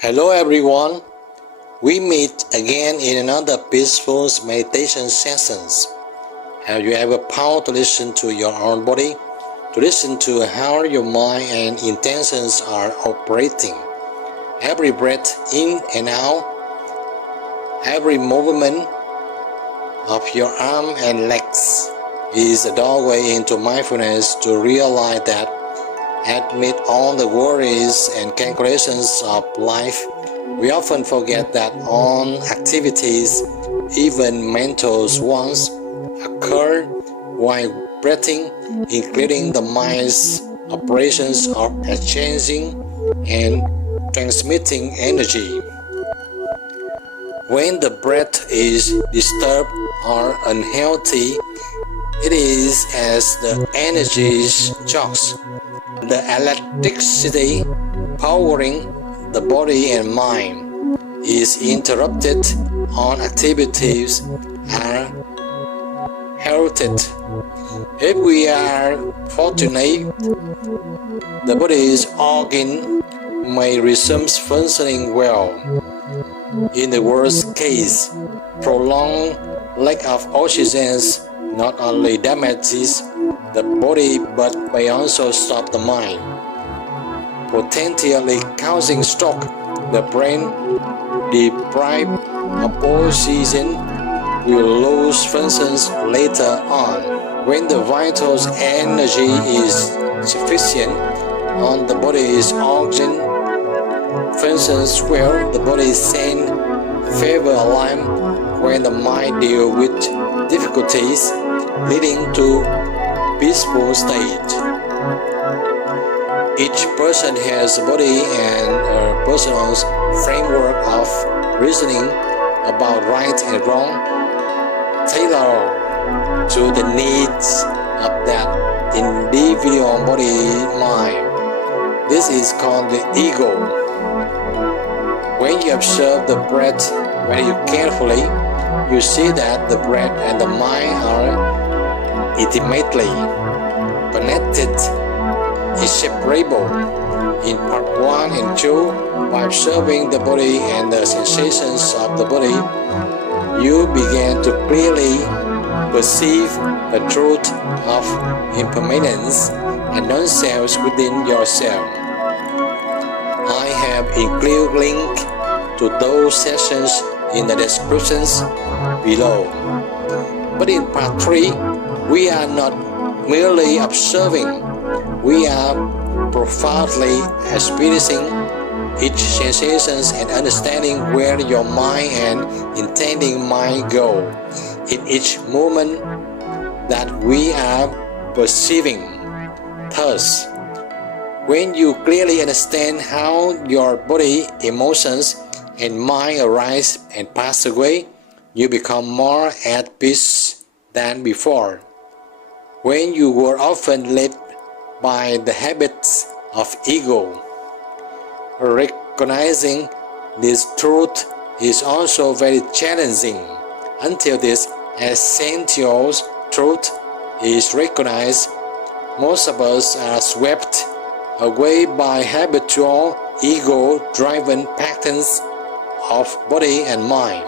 Hello everyone, we meet again in another peaceful meditation sessions. Have you ever paused to listen to your own body, to listen to how your mind and intentions are operating? Every breath in and out, every movement of your arm and legs is a doorway into mindfulness to realize that amid all the worries and calculations of life, we often forget that all activities, even mental ones, occur while breathing, including the mind's operations of exchanging and transmitting energy. When the breath is disturbed or unhealthy, it is as the energy shocks. The electricity powering the body and mind is interrupted. All activities are halted. If we are fortunate, the body's organ may resume functioning well. In the worst case, prolonged lack of oxygen not only damages the body but may also stop the mind, potentially causing stroke. The brain, deprived of oxygen, will lose functions later on. When the vital energy is sufficient on the body's oxygen functions well, the body sends favor alarm when the mind deals with difficulties, leading to peaceful state. Each person has a body and a personal framework of reasoning about right and wrong, tailored to the needs of that individual body-mind. This is called the ego. When you observe the breath very carefully, you see that the breath and the mind are intimately connected, inseparable. In part 1 and 2, by observing the body and the sensations of the body, you begin to clearly perceive the truth of impermanence and non-self within yourself. I have included links to those sessions in the descriptions below. But in part 3, we are not merely observing, we are profoundly experiencing each sensation and understanding where your mind and intending mind go in each moment that we are perceiving. Thus, when you clearly understand how your body, emotions, and mind arise and pass away, you become more at peace than before. When you were often led by the habits of ego, recognizing this truth is also very challenging. Until this essential truth is recognized, most of us are swept away by habitual ego-driven patterns of body and mind.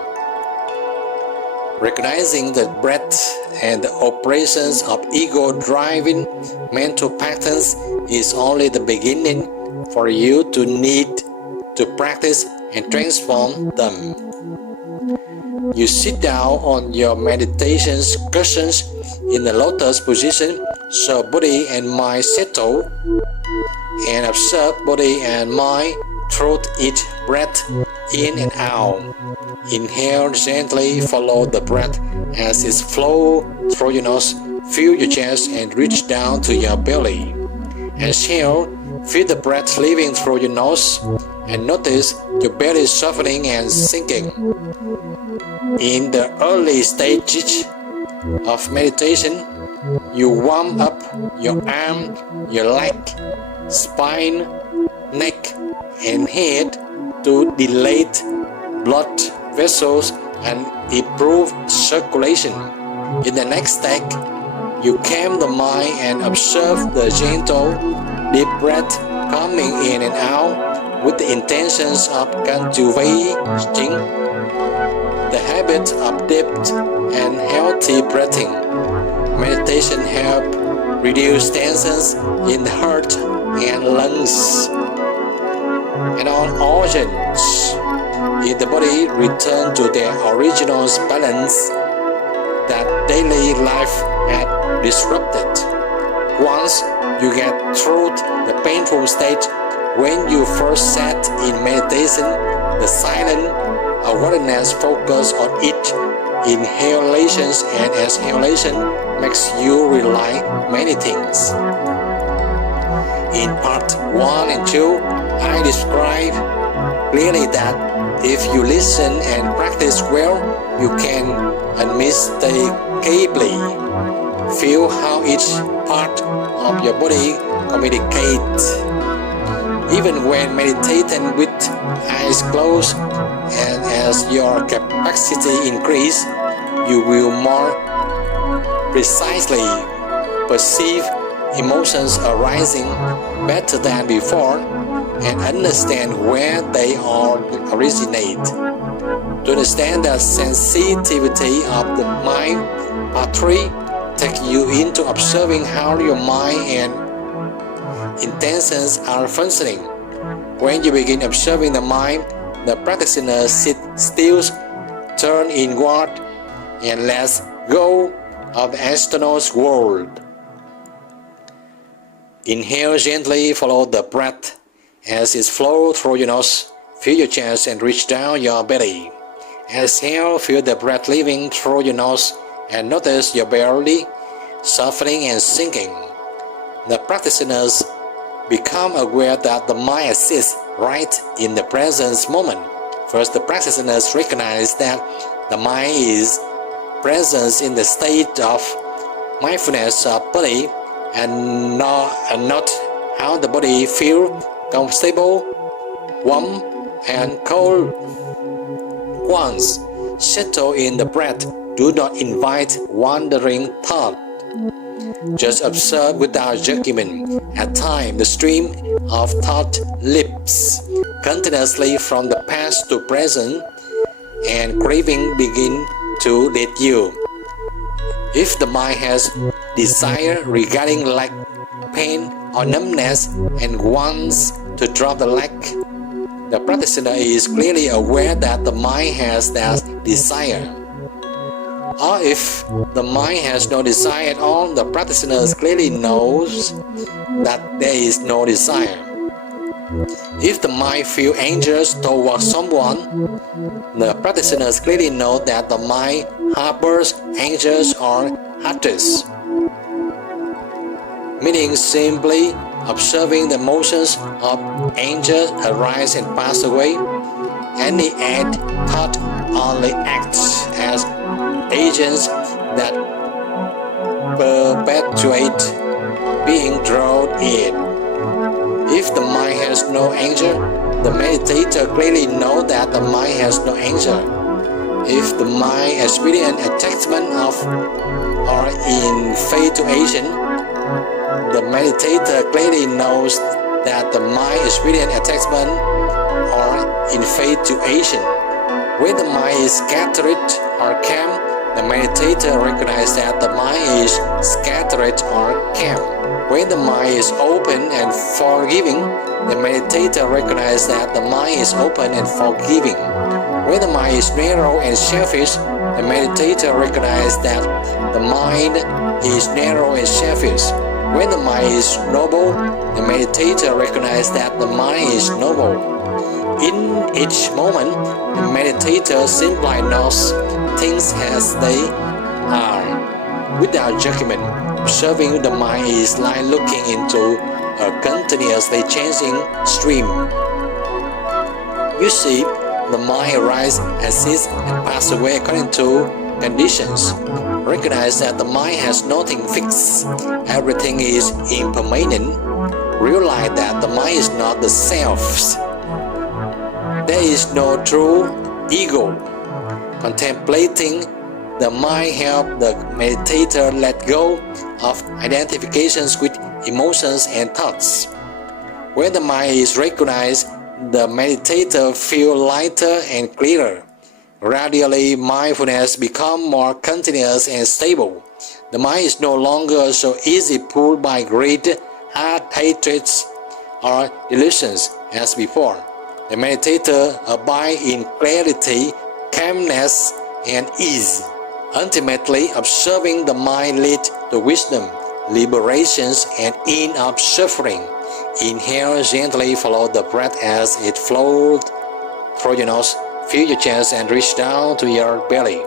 Recognizing the breath and the operations of ego-driven mental patterns is only the beginning for you to need to practice and transform them. You sit down on your meditation cushions in the lotus position, so body and mind settle, and observe body and mind through each breath in and out. Inhale gently, follow the breath as it flows through your nose. Feel your chest and reach down to your belly. Exhale, feel the breath leaving through your nose and notice your belly softening and sinking. In the early stages of meditation, you warm up your arm, your leg, spine, neck, and head to dilate blood vessels and improve circulation. In the next step, you calm the mind and observe the gentle, deep breath coming in and out with the intentions of cultivating the habit of deep and healthy breathing. Meditation helps reduce tensions in the heart and lungs, and all organs in the body return to their original balance that daily life had disrupted. Once you get through the painful stage when you first sat in meditation, the silent awareness focus on each inhalation and exhalation makes you realize many things. In part 1 and 2, I describe clearly that if you listen and practice well, you can unmistakably feel how each part of your body communicates. Even when meditating with eyes closed, and as your capacity increases, you will more precisely perceive emotions arising better than before and understand where they originate. To understand the sensitivity of the mind, part 3 takes you into observing how your mind and intentions are functioning. When you begin observing the mind, the practitioner sits still, turns inward, and lets go of the external world. Inhale gently, follow the breath as it flows through your nose. Feel your chest and reach down your belly. Exhale, feel the breath leaving through your nose and notice your belly softening and sinking. The practitioners become aware that the mind exists right in the present moment. First, the practitioners recognize that the mind is present in the state of mindfulness of body and not how the body feels comfortable, warm, and cold. Once settle in the breath, do not invite wandering thought. Just observe without judgment. At times, the stream of thought leaps continuously from the past to present, and craving begin to lead you. If the mind has desire regarding lack, pain, or numbness and wants to drop the lack, the practitioner is clearly aware that the mind has that desire. Or if the mind has no desire at all, the practitioner clearly knows that there is no desire. If the mind feels anxious towards someone, the practitioners clearly know that the mind harbors anxious or hatred. Meaning simply observing the emotions of anger arise and pass away. Any act, thought only acts as agents that perpetuate being drawn in. If the mind has no anger, the meditator clearly knows that the mind has no anger. If the mind experiences attachment of or infatuation, the meditator clearly knows that the mind experiences attachment or infatuation. When the mind is scattered or calm, the meditator recognizes that the mind is scattered or calm. When the mind is open and forgiving, the meditator recognizes that the mind is open and forgiving. When the mind is narrow and selfish, the meditator recognizes that the mind is narrow and selfish. When the mind is noble, the meditator recognizes that the mind is noble. In each moment, the meditator simply knows things as they are, without judgment. Observing the mind is like looking into a continuously changing stream. You see, the mind arises, exists, and passes away according to conditions. Recognize that the mind has nothing fixed. Everything is impermanent. Realize that the mind is not the self. There is no true ego. Contemplating the mind helps the meditator let go of identifications with emotions and thoughts. When the mind is recognized, the meditator feels lighter and clearer. Gradually, mindfulness becomes more continuous and stable. The mind is no longer so easily pulled by greed, hatreds, or delusions as before. The meditator abides in clarity, calmness, and ease. Ultimately, observing the mind leads to wisdom, liberations, and end of suffering. Inhale gently, follow the breath as it flows through your nose. Feel your chest and reach down to your belly.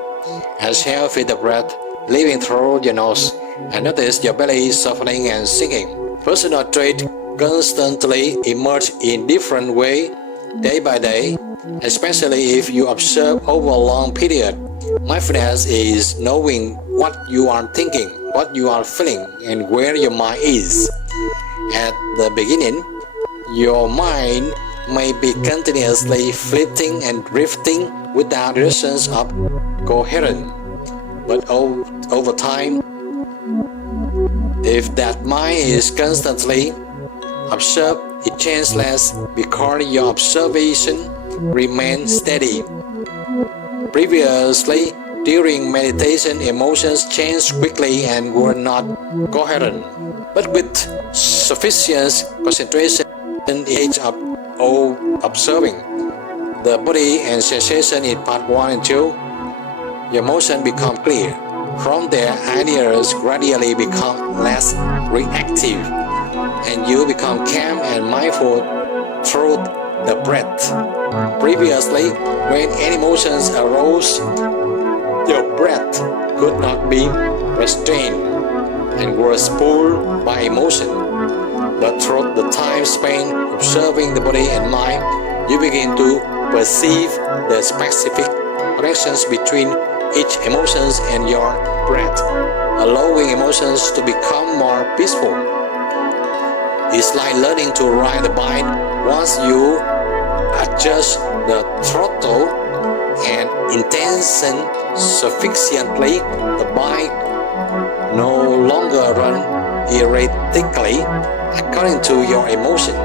Exhale, feel the breath leaving through your nose, and notice your belly softening and sinking. Personal traits constantly emerge in different ways day by day, especially if you observe over a long period. Mindfulness is knowing what you are thinking, what you are feeling, and where your mind is. At the beginning, your mind may be continuously flitting and drifting without the sense of coherence. But over time, if that mind is constantly observed, it changes less because your observation remains steady. Previously, during meditation, emotions change quickly and were not coherent. But with sufficient concentration in the age of observing the body and sensation in part 1 and 2, your emotions become clear. From there, ideas gradually become less reactive, and you become calm and mindful through the breath. Previously, when any emotions arose, your breath could not be restrained and was pulled by emotion. But through the time spent observing the body and mind, you begin to perceive the specific connections between each emotions and your breath, allowing emotions to become more peaceful. It's like learning to ride a bike. Once you adjust the throttle and intention sufficiently, the bike no longer runs erratically according to your emotion.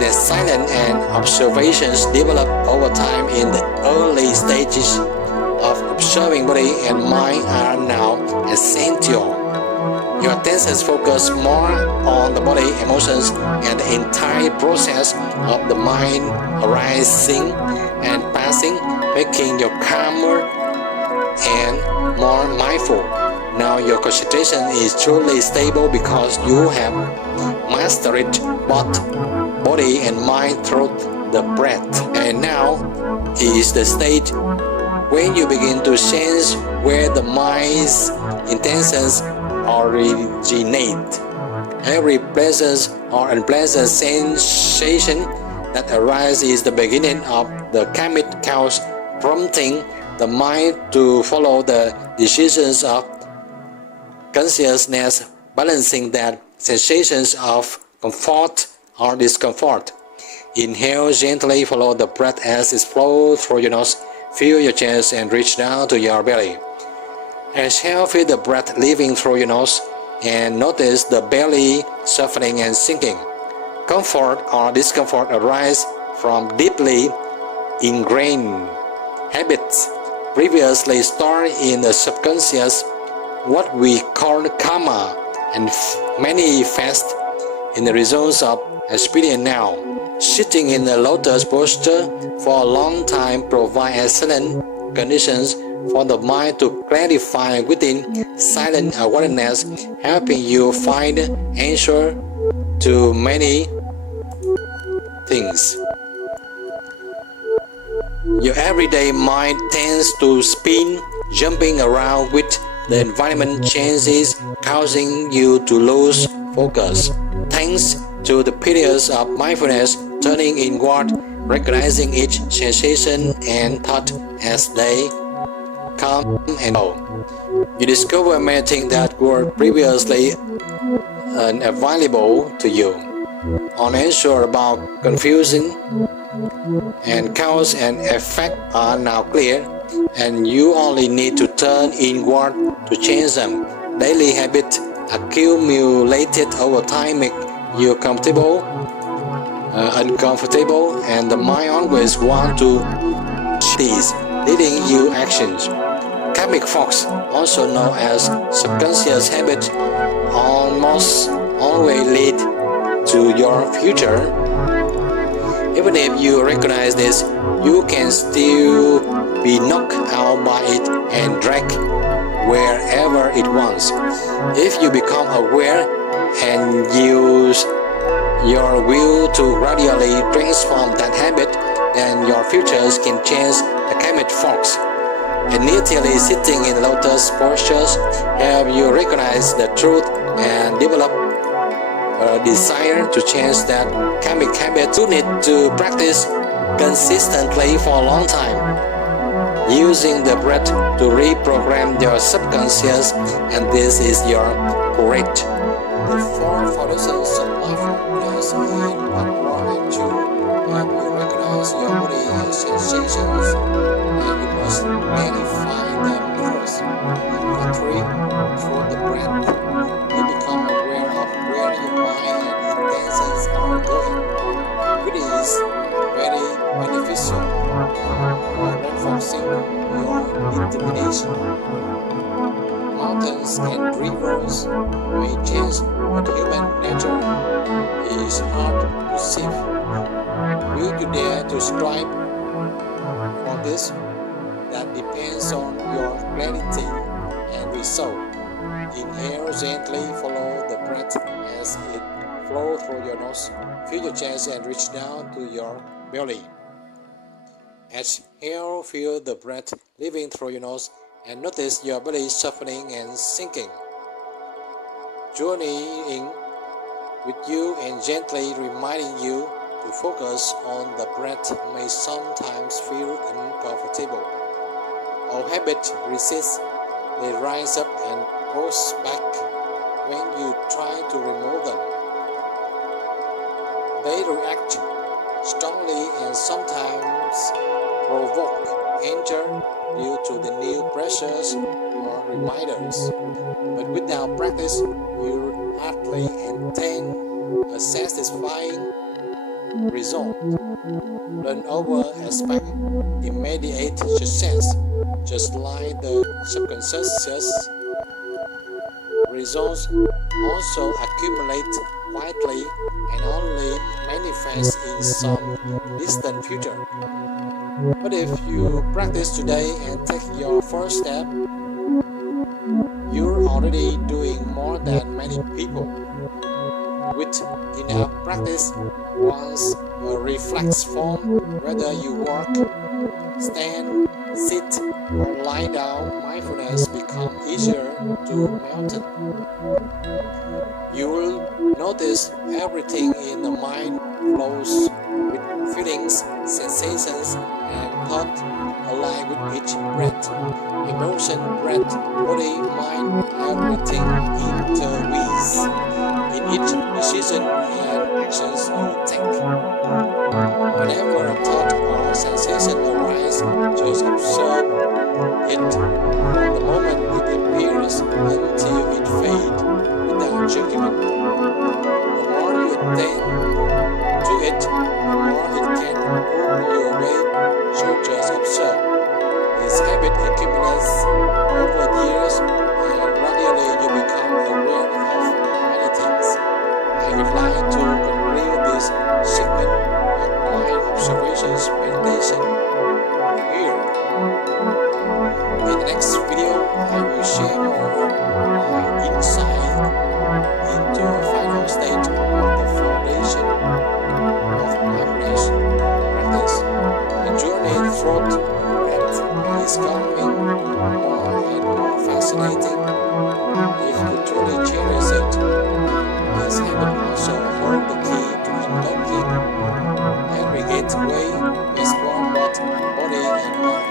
The silence and observations develop over time in the early stages of observing body and mind are now essential. Your attention focuses more on the body, emotions, and the entire process of the mind arising and passing, making you calmer and more mindful. Now your concentration is truly stable because you have mastered both body and mind through the breath. And now is the stage when you begin to sense where the mind's intentions originate. Every pleasant or unpleasant sensation that arises is the beginning of the karmic cause, prompting the mind to follow the decisions of consciousness, balancing that sensations of comfort or discomfort. Inhale gently, follow the breath as it flows through your nose. Feel your chest and reach down to your belly. Exhale, feel the breath leaving through your nose and notice the belly softening and sinking. Comfort or discomfort arise from deeply ingrained habits previously stored in the subconscious, what we call karma, and manifest in the results of experience now. Sitting in the lotus posture for a long time provides excellent conditions for the mind to clarify within silent awareness, helping you find answer to many things. Your everyday mind tends to spin, jumping around with the environment changes, causing you to lose focus. Thanks to the periods of mindfulness, turning inward, recognizing each sensation and thought as they come and go, you discover many things that were previously unavailable to you. Unsure about confusion and cause and effect are now clear, and you only need to turn inward to change them. Daily habits accumulated over time make you comfortable uncomfortable, and the mind always wants to these leading you actions. Karmic fogs, also known as subconscious habits, almost always lead to your future. Even if you recognize this, you can still be knocked out by it and dragged wherever it wants. If you become aware and use your will to gradually transform that habit, then your futures can change the karmic fogs. Immediately sitting in lotus postures help you recognize the truth and develop a desire to change that karmic habit. You need to practice consistently for a long time, using the breath to reprogram your subconscious, and this is your courage. The four forces of mindfulness in part 1 and 2 help you recognize your body and sensations, and you must identify them first. In part 3, through the breath, you become aware of where your mind and intentions are going, which is very beneficial for reinforcing your determination. Mountains and rivers may change, but human nature is hard to shift. Will you dare to strive for this? That depends on your clarity and resolve. Inhale gently, follow the breath as it flows through your nose. Feel your chest and reach down to your belly. Exhale, feel the breath leaving through your nose and notice your belly softening and sinking. Journeying with you and gently reminding you to focus on the breath may sometimes feel uncomfortable. Our habits resist, they rise up and push back when you try to remove them. They react strongly and sometimes provoke anger due to the new pressures or reminders. But without practice, you hardly attain a satisfying result. Learn over expect immediate success, just like the subconscious. Results also accumulate quietly and only manifest in some distant future. But if you practice today and take your first step, you're already doing more than many people. With enough practice, once a reflex form, whether you walk, stand, sit, or lie down, mindfulness becomes easier to maintain. You will notice everything in the mind flows with feelings, sensations, and thought align with each breath. Emotion, breath, body, mind, everything interweaves in each decision and actions you take. Whenever a thought or sensation arises, just observe it from the moment it appears until it fades without judgment. The more you attend to it, the more it can pull you away, so just observe. This habit accumulates over years and gradually you become aware of many things. I would like to conclude this segment of mind observations meditation here. In the next video, I will share more of my insight into a final stage of the foundation of mindfulness practice. The journey through the breath is becoming more and more fascinating if you truly cherish it. This habit also holds the key to unlocking aggregate way exploring both body and mind.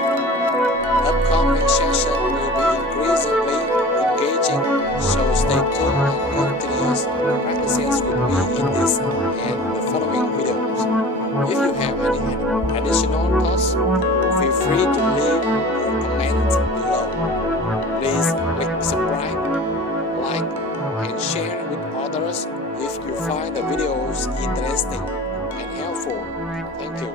Upcoming session will be increasingly engaging, so stay tuned and continuous practices with me in this and the following videos. If you have any additional thoughts, feel free to leave a comment below. Please click subscribe, like, and share with others if you find the videos interesting and for. Thank you.